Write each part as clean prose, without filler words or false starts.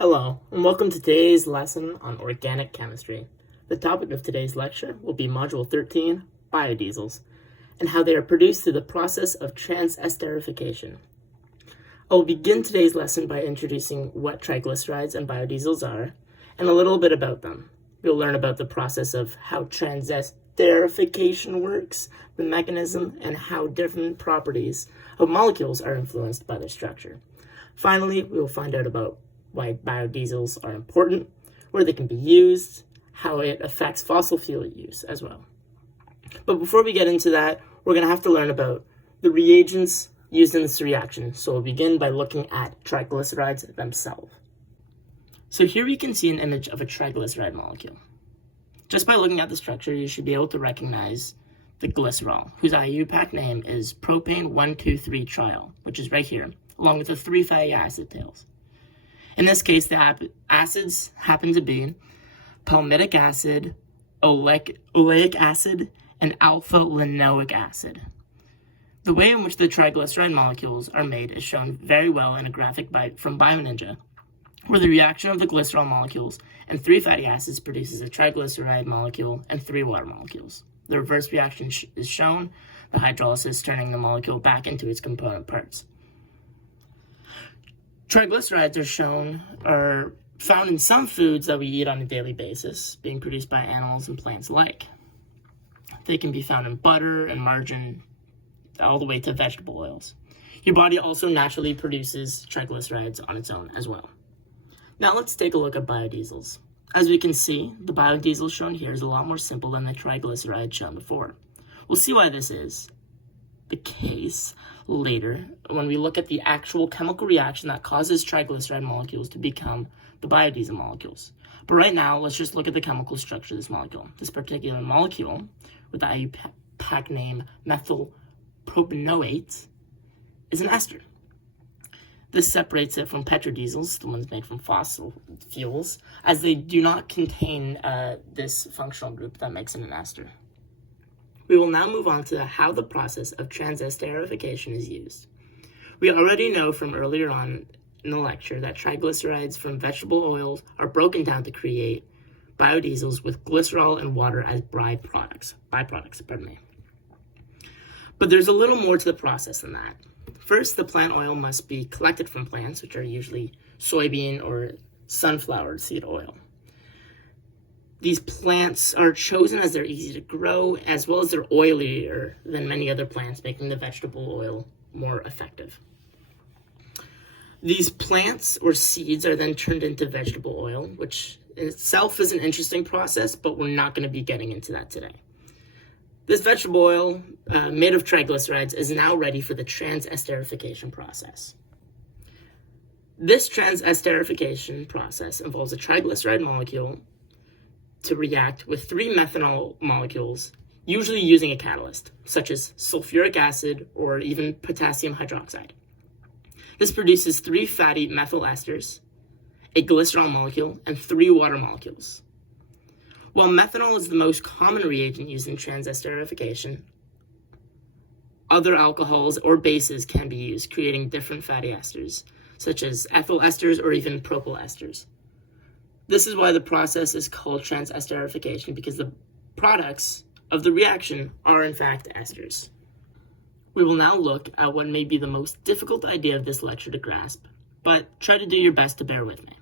Hello, and welcome to today's lesson on organic chemistry. The topic of today's lecture will be Module 13, biodiesels, and how they are produced through the process of transesterification. I will begin today's lesson by introducing what triglycerides and biodiesels are, and a little bit about them. We'll learn about the process of how transesterification works, the mechanism, and how different properties of molecules are influenced by their structure. Finally, we will find out about why biodiesels are important, where they can be used, how it affects fossil fuel use as well. But before we get into that, we're going to have to learn about the reagents used in this reaction. So we'll begin by looking at triglycerides themselves. So here we can see an image of a triglyceride molecule. Just by looking at the structure, you should be able to recognize the glycerol, whose IUPAC name is propane 1,2,3-triol, which is right here, along with the 3 fatty acid tails. In this case, the acids happen to be palmitic acid, oleic acid, and alpha-linoic acid. The way in which the triglyceride molecules are made is shown very well in a graphic from BioNinja, where the reaction of the glycerol molecules and 3 fatty acids produces a triglyceride molecule and 3 water molecules. The reverse reaction is shown, the hydrolysis turning the molecule back into its component parts. Triglycerides are found in some foods that we eat on a daily basis, being produced by animals and plants alike. They can be found in butter and margarine, all the way to vegetable oils. Your body also naturally produces triglycerides on its own as well. Now let's take a look at biodiesels. As we can see, the biodiesel shown here is a lot more simple than the triglyceride shown before. We'll see why this is the case later when we look at the actual chemical reaction that causes triglyceride molecules to become the biodiesel molecules. But right now, let's just look at the chemical structure of this molecule. This particular molecule, with the IUPAC name methylpropanoate, is an ester. This separates it from petrodiesels, the ones made from fossil fuels, as they do not contain this functional group that makes it an ester. We will now move on to how the process of transesterification is used. We already know from earlier on in the lecture that triglycerides from vegetable oils are broken down to create biodiesels with glycerol and water as byproducts. But there's a little more to the process than that. First, the plant oil must be collected from plants, which are usually soybean or sunflower seed oil. These plants are chosen as they're easy to grow, as well as they're oilier than many other plants, making the vegetable oil more effective. These plants or seeds are then turned into vegetable oil, which in itself is an interesting process, but we're not going to be getting into that today. This vegetable oil, made of triglycerides, is now ready for the transesterification process. This transesterification process involves a triglyceride molecule to react with 3 methanol molecules, usually using a catalyst, such as sulfuric acid or even potassium hydroxide. This produces 3 fatty methyl esters, a glycerol molecule, and 3 water molecules. While methanol is the most common reagent used in transesterification, other alcohols or bases can be used, creating different fatty esters, such as ethyl esters or even propyl esters. This is why the process is called transesterification, because the products of the reaction are in fact esters. We will now look at what may be the most difficult idea of this lecture to grasp, but try to do your best to bear with me.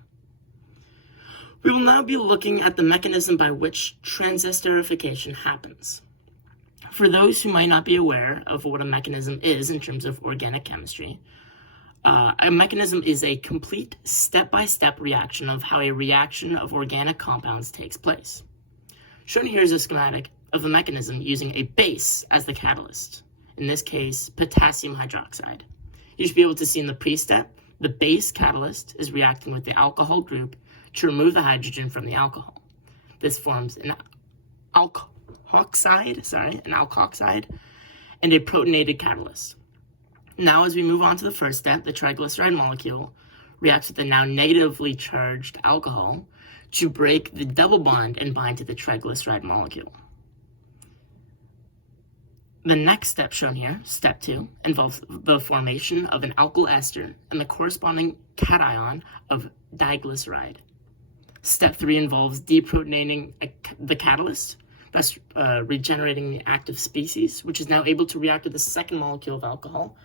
We will now be looking at the mechanism by which transesterification happens. For those who might not be aware of what a mechanism is in terms of organic chemistry, a mechanism is a complete step-by-step reaction of how a reaction of organic compounds takes place. Shown here is a schematic of the mechanism using a base as the catalyst, in this case, potassium hydroxide. You should be able to see in the pre-step, the base catalyst is reacting with the alcohol group to remove the hydrogen from the alcohol. This forms an alkoxide, and a protonated catalyst. Now, as we move on to the first step, the triglyceride molecule reacts with the now negatively charged alcohol to break the double bond and bind to the triglyceride molecule. The next step shown here, step 2, involves the formation of an alkyl ester and the corresponding cation of diglyceride. Step 3 involves deprotonating the catalyst, thus regenerating the active species, which is now able to react with the second molecule of alcohol,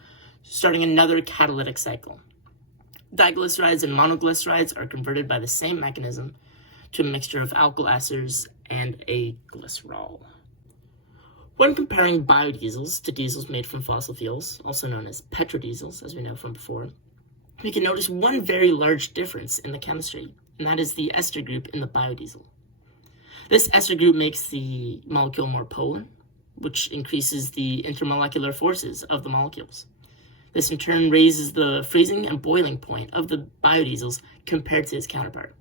starting another catalytic cycle. Diglycerides and monoglycerides are converted by the same mechanism to a mixture of alkyl esters and a glycerol. When comparing biodiesels to diesels made from fossil fuels, also known as petrodiesels, as we know from before, we can notice one very large difference in the chemistry, and that is the ester group in the biodiesel. This ester group makes the molecule more polar, which increases the intermolecular forces of the molecules. This in turn raises the freezing and boiling point of the biodiesels compared to its counterpart.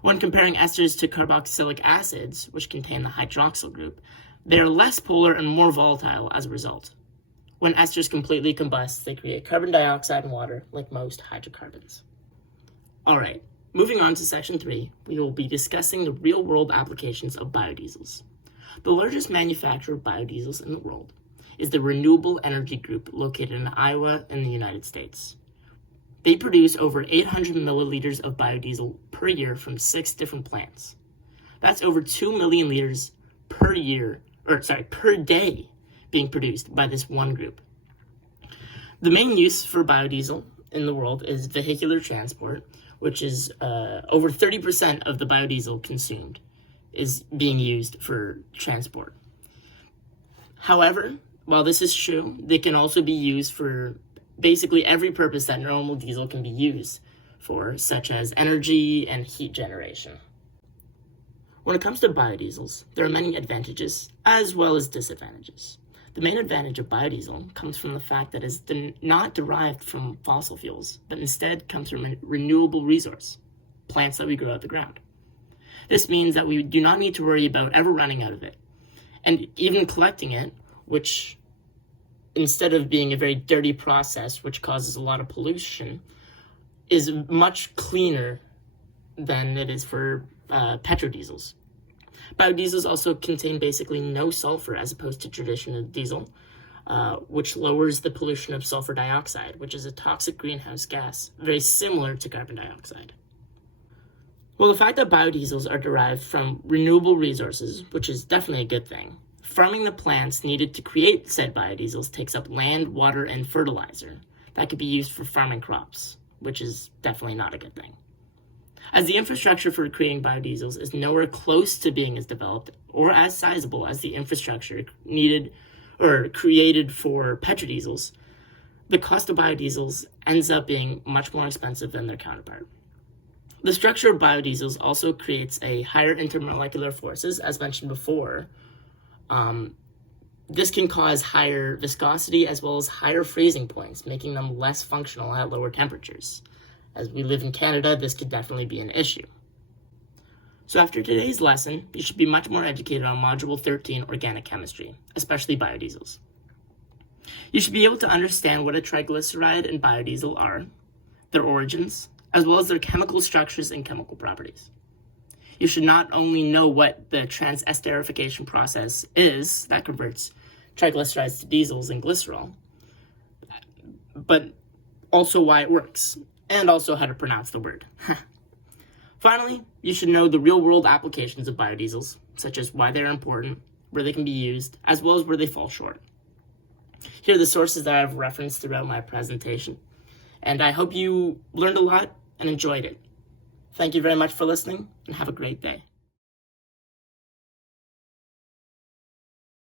When comparing esters to carboxylic acids, which contain the hydroxyl group, they are less polar and more volatile as a result. When esters completely combust, they create carbon dioxide and water, like most hydrocarbons. Alright, moving on to section 3, we will be discussing the real-world applications of biodiesels. The largest manufacturer of biodiesels in the world is the Renewable Energy Group located in Iowa in the United States. They produce over 800 milliliters of biodiesel per year from 6 different plants. That's over 2 million liters per day being produced by this one group. The main use for biodiesel in the world is vehicular transport, which is over 30% of the biodiesel consumed is being used for transport. However, while this is true, they can also be used for basically every purpose that normal diesel can be used for, such as energy and heat generation. When it comes to biodiesels, there are many advantages as well as disadvantages. The main advantage of biodiesel comes from the fact that it's not derived from fossil fuels, but instead comes from a renewable resource, plants that we grow out of the ground. This means that we do not need to worry about ever running out of it. And even collecting it, which instead of being a very dirty process, which causes a lot of pollution, is much cleaner than it is for petrodiesels. Biodiesels also contain basically no sulfur as opposed to traditional diesel, which lowers the pollution of sulfur dioxide, which is a toxic greenhouse gas, very similar to carbon dioxide. Well, the fact that biodiesels are derived from renewable resources, which is definitely a good thing, farming the plants needed to create said biodiesels takes up land, water, and fertilizer that could be used for farming crops, which is definitely not a good thing. As the infrastructure for creating biodiesels is nowhere close to being as developed or as sizable as the infrastructure needed or created for petrodiesels, the cost of biodiesels ends up being much more expensive than their counterpart. The structure of biodiesels also creates a higher intermolecular forces, as mentioned before. This can cause higher viscosity as well as higher freezing points, making them less functional at lower temperatures. As we live in Canada, this could definitely be an issue. So after today's lesson, you should be much more educated on Module 13, Organic Chemistry, especially biodiesels. You should be able to understand what a triglyceride and biodiesel are, their origins, as well as their chemical structures and chemical properties. You should not only know what the transesterification process is that converts triglycerides to diesels and glycerol, but also why it works, and also how to pronounce the word. Finally, you should know the real-world applications of biodiesels, such as why they're important, where they can be used, as well as where they fall short. Here are the sources that I've referenced throughout my presentation, and I hope you learned a lot and enjoyed it. Thank you very much for listening, and have a great day.